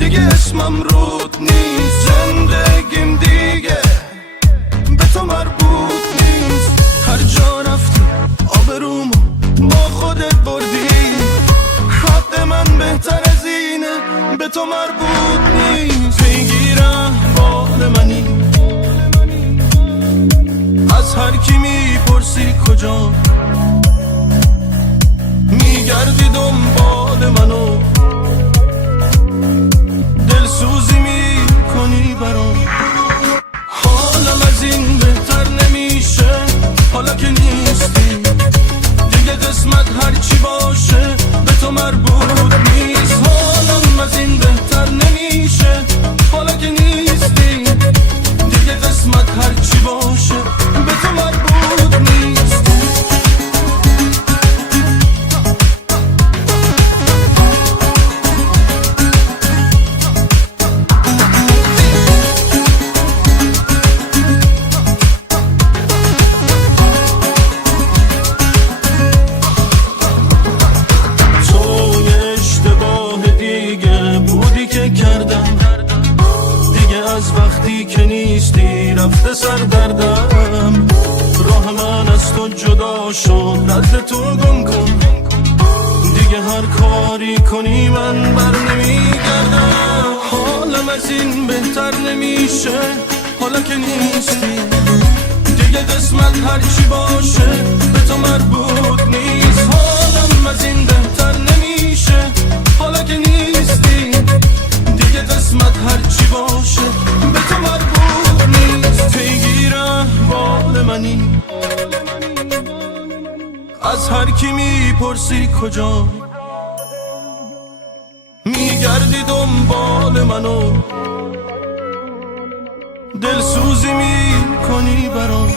دیگه اسمم رود نیست، زندگیم دیگه به تو مربوط نیست. هر جا رفتی آبرومو با خودت بردی، حق من بهتر از اینه به تو مربوط نیست. پیگیرم بال منی، از هر کی میپرسی کجا، میگردی دنبال منو، دلسوزی میکنی برام. حالم از این بهتر نمیشه حالا که نیستی، دیگه قسمت هرچی باشه به تو مربوط نیست. حالم از این بهتر نمیشه حالا که نیستی، دیگه قسمت هرچی باشه به تو مربوط نیست. از وقتی که نیستی رفته سر دردم، راه من از تو جدا شد، رد تو گم کن. دیگه هر کاری کنی من بر نمیگردم. حالم از این بهتر نمیشه حالا که نیستی، دیگه قسمت هرچی باشه به تو مربوط نیست. حالم از این بهتر نمیشه حالا که نیستی، دیگه قسمت هرچی باشه به تو مربوط نیست. پیگیرم بال منی، از هر کی میپرسی کجا، میگردی دنبال منو، دلسوزی میکنی برام.